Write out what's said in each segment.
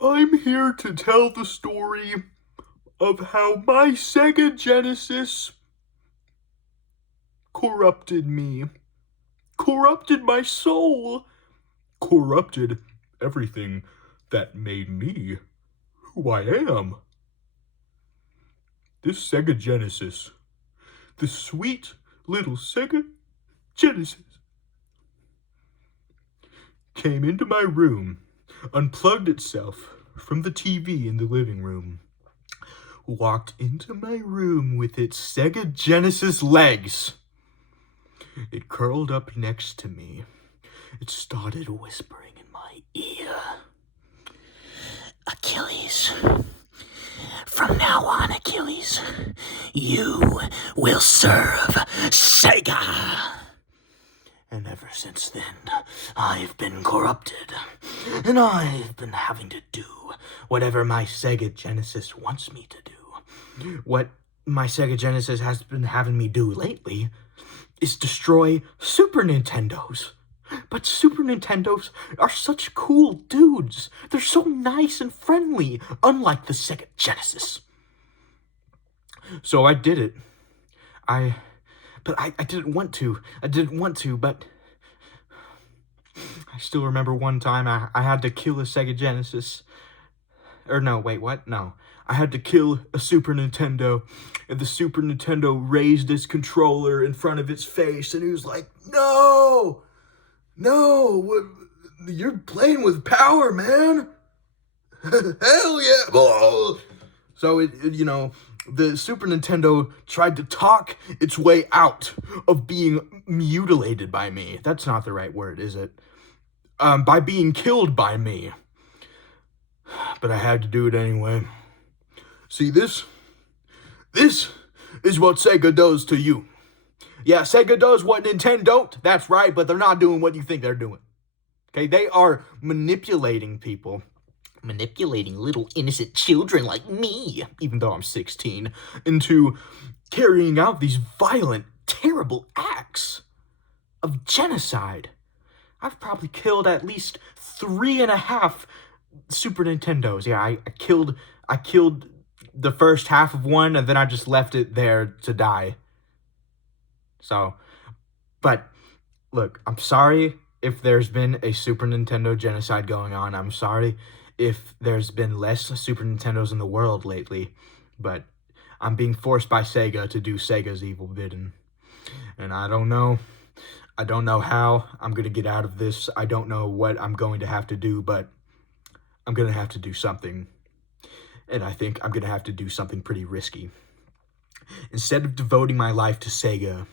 I'm here to tell the story of how my Sega Genesis corrupted me, corrupted my soul, corrupted everything that made me who I am. This Sega Genesis, the sweet little Sega Genesis, came into my room, unplugged itself from the TV in the living room, walked into my room with its Sega Genesis legs. It curled up next to me. It started whispering in my ear. Achilles. From now on, Achilles, you will serve Sega. And ever since then, I've been corrupted. And I've been having to do whatever my Sega Genesis wants me to do. What my Sega Genesis has been having me do lately is destroy Super Nintendos. But Super Nintendos are such cool dudes. They're so nice and friendly, unlike the Sega Genesis. So I did it. I didn't want to. But I still remember one time I had to kill a Sega Genesis. Or no, wait, what? No. I had to kill a Super Nintendo, and the Super Nintendo raised its controller in front of its face, and he was like, "No! No! You're playing with power, man! Hell yeah!" So, the Super Nintendo tried to talk its way out of being mutilated by me. That's not the right word, is it? By being killed by me. But I had to do it anyway. See, this is what Sega does to you. Yeah, Sega does what Nintendo don't. That's right, but they're not doing what you think they're doing. Okay, they are manipulating people. Manipulating little innocent children like me, even though I'm 16, into carrying out these violent, terrible acts of genocide. I've probably killed at least 3.5 Super Nintendos. Yeah, I killed the first half of one, and then I just left it there to die. So, but look, I'm sorry if there's been a Super Nintendo genocide going on. I'm sorry if there's been less Super Nintendos in the world lately, but I'm being forced by Sega to do Sega's evil bidding. And I don't know how I'm going to get out of this. I don't know what I'm going to have to do, but I'm going to have to do something. And I think I'm going to have to do something pretty risky. Instead of devoting my life to Sega,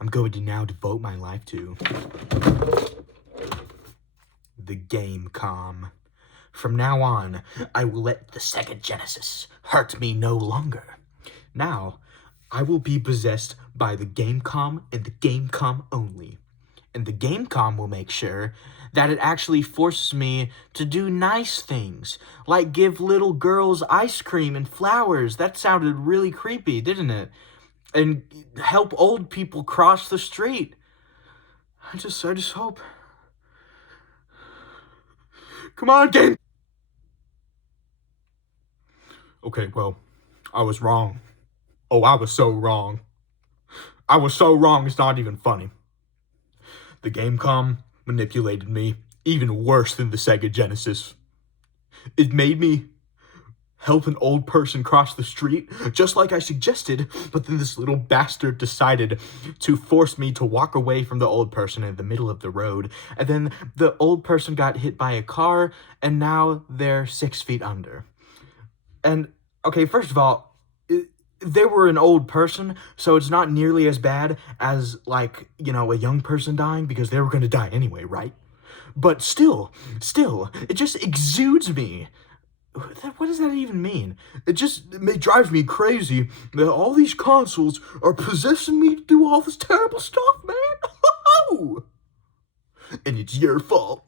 I'm going to now devote my life to the Gamecom. From now on, I will let the Sega Genesis hurt me no longer. Now, I will be possessed by the Gamecom and the Gamecom only. And the Gamecom will make sure that it actually forces me to do nice things, like give little girls ice cream and flowers. That sounded really creepy, didn't it? And help old people cross the street. I just hope. Come on, game. Okay, well, I was wrong. Oh, I was so wrong. I was so wrong, it's not even funny. The Gamecom manipulated me even worse than the Sega Genesis. It made me help an old person cross the street, just like I suggested, but then this little bastard decided to force me to walk away from the old person in the middle of the road, and then the old person got hit by a car, and now they're 6 feet under. And, okay, first of all, they were an old person, so it's not nearly as bad as, like, a young person dying, because they were going to die anyway, right? But still, it just exudes me. What does that even mean? It drives me crazy that all these consoles are possessing me to do all this terrible stuff, man. And it's your fault.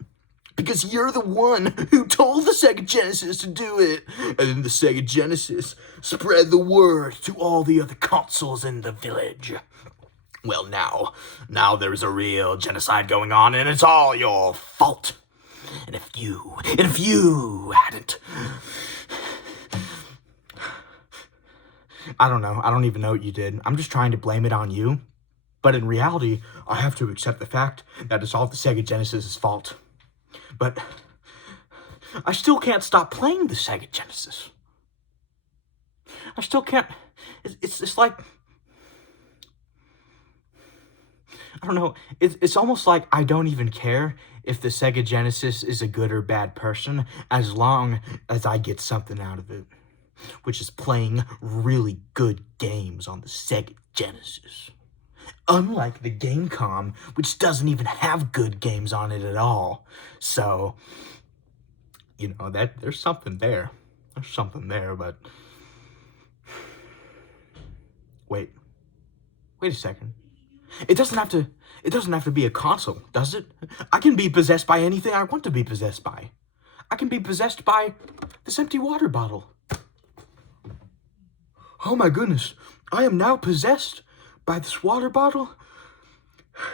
Because you're the one who told the Sega Genesis to do it. And then the Sega Genesis spread the word to all the other consoles in the village. Well, now there's a real genocide going on, and it's all your fault. And if you hadn't... I don't know. I don't even know what you did. I'm just trying to blame it on you. But in reality, I have to accept the fact that it's all the Sega Genesis's fault. But I still can't stop playing the Sega Genesis. I still can't... It's like... I don't know. It's almost like I don't even care if the Sega Genesis is a good or bad person, as long as I get something out of it, which is playing really good games on the Sega Genesis. Unlike the Gamecom, which doesn't even have good games on it at all. So, you know, that there's something there. There's something there, but... Wait a second. It doesn't have to be a console, does it? I can be possessed by anything I want to be possessed by. I can be possessed by this empty water bottle. Oh my goodness, I am now possessed by this water bottle.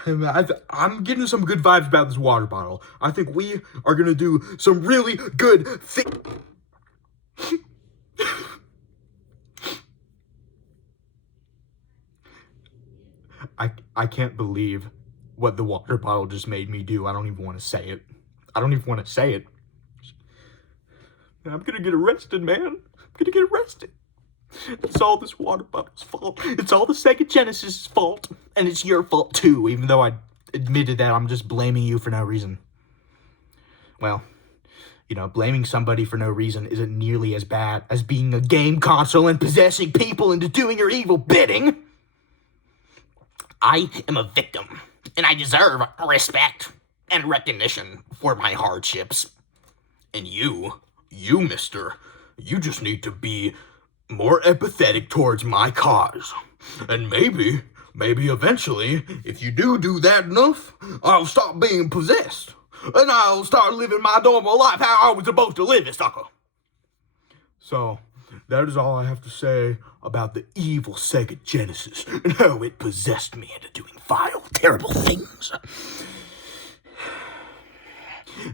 I'm getting some good vibes about this water bottle. I think we are gonna do some really good things. I can't believe what the water bottle just made me do. I don't even want to say it. I'm gonna get arrested, man. I'm gonna get arrested. It's all this water bottle's fault. It's all the Sega Genesis' fault. And it's your fault too, even though I admitted that I'm just blaming you for no reason. Well, you know, blaming somebody for no reason isn't nearly as bad as being a game console and possessing people into doing your evil bidding. I am a victim, and I deserve respect and recognition for my hardships. And you, mister, you just need to be more empathetic towards my cause. And maybe eventually, if you do that enough, I'll stop being possessed. And I'll start living my normal life how I was supposed to live it, sucker. So, that is all I have to say about the evil Sega Genesis and how it possessed me into doing vile, terrible things.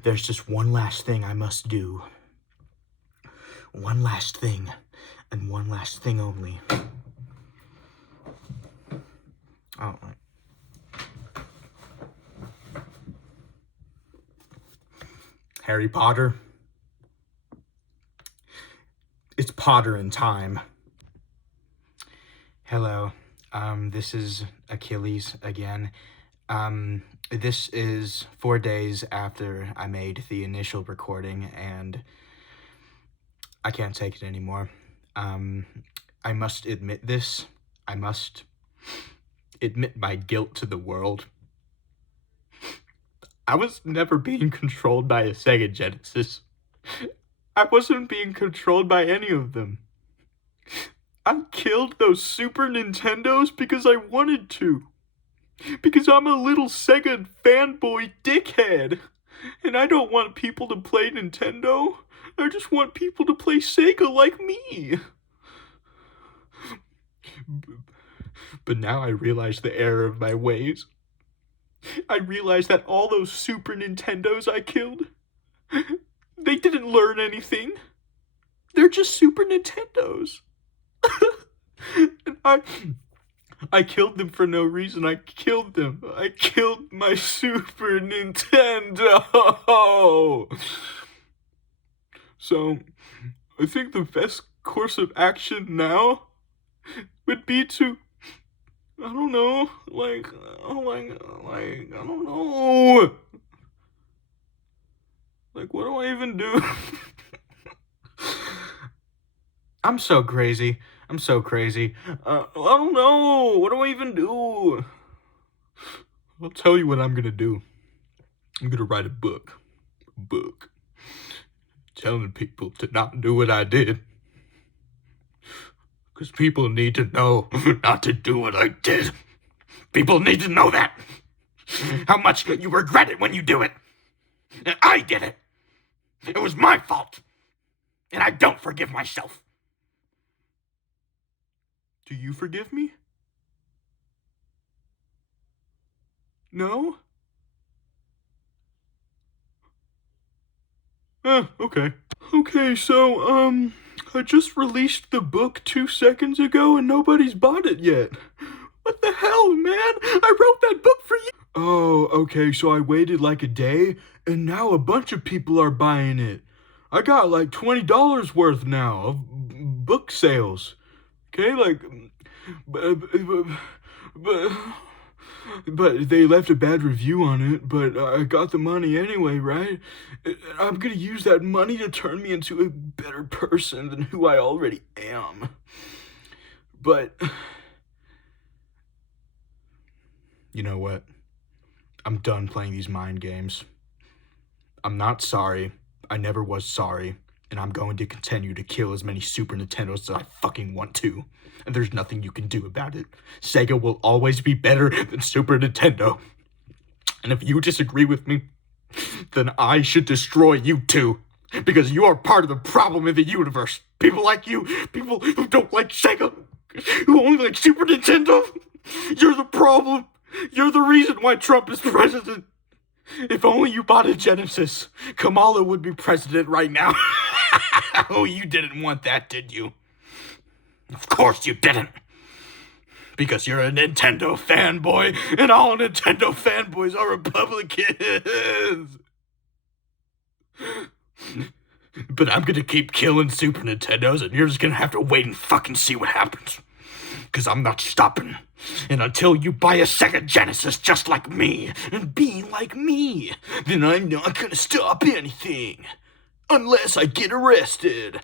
There's just one last thing I must do. One last thing, and one last thing only. Oh, Harry Potter. It's Potter-in' time. Hello, this is Achilles again. This is 4 days after I made the initial recording, and I can't take it anymore. I must admit this. I must admit my guilt to the world. I was never being controlled by a Sega Genesis. I wasn't being controlled by any of them. I killed those Super Nintendos because I wanted to. Because I'm a little Sega fanboy dickhead. And I don't want people to play Nintendo. I just want people to play Sega like me. But now I realize the error of my ways. I realize that all those Super Nintendos I killed, they didn't learn anything. They're just Super Nintendos. And I killed them for no reason. I killed them. I killed my Super Nintendo. So, I think the best course of action now would be to, I don't know, I don't know. Like, what do I even do? I'm so crazy. I don't know. What do I even do? I'll tell you what I'm gonna do. I'm gonna write a book. Telling people to not do what I did. Because people need to know not to do what I did. People need to know that. How much you regret it when you do it. And I did it. It was my fault. And I don't forgive myself. Do you forgive me? No? Okay. Okay, so, I just released the book 2 seconds ago and nobody's bought it yet. What the hell, man? I wrote that book for you! Oh, okay, so I waited like a day, and now a bunch of people are buying it. I got like $20 worth now of book sales. Okay, like, but, but, but they left a bad review on it, but I got the money anyway, right? I'm gonna use that money to turn me into a better person than who I already am. But, you know what? I'm done playing these mind games. I'm not sorry. I never was sorry. And I'm going to continue to kill as many Super Nintendos as I fucking want to. And there's nothing you can do about it. Sega will always be better than Super Nintendo. And if you disagree with me, then I should destroy you too. Because you are part of the problem in the universe. People like you, people who don't like Sega, who only like Super Nintendo, you're the problem. You're the reason why Trump is president. If only you bought a Genesis, Kamala would be president right now. Oh, you didn't want that, did you? Of course you didn't. Because you're a Nintendo fanboy, and all Nintendo fanboys are Republicans. But I'm gonna keep killing Super Nintendos, and you're just gonna have to wait and fucking see what happens. Because I'm not stopping. And until you buy a Sega Genesis just like me, and being like me, then I'm not gonna stop anything. Unless I get arrested.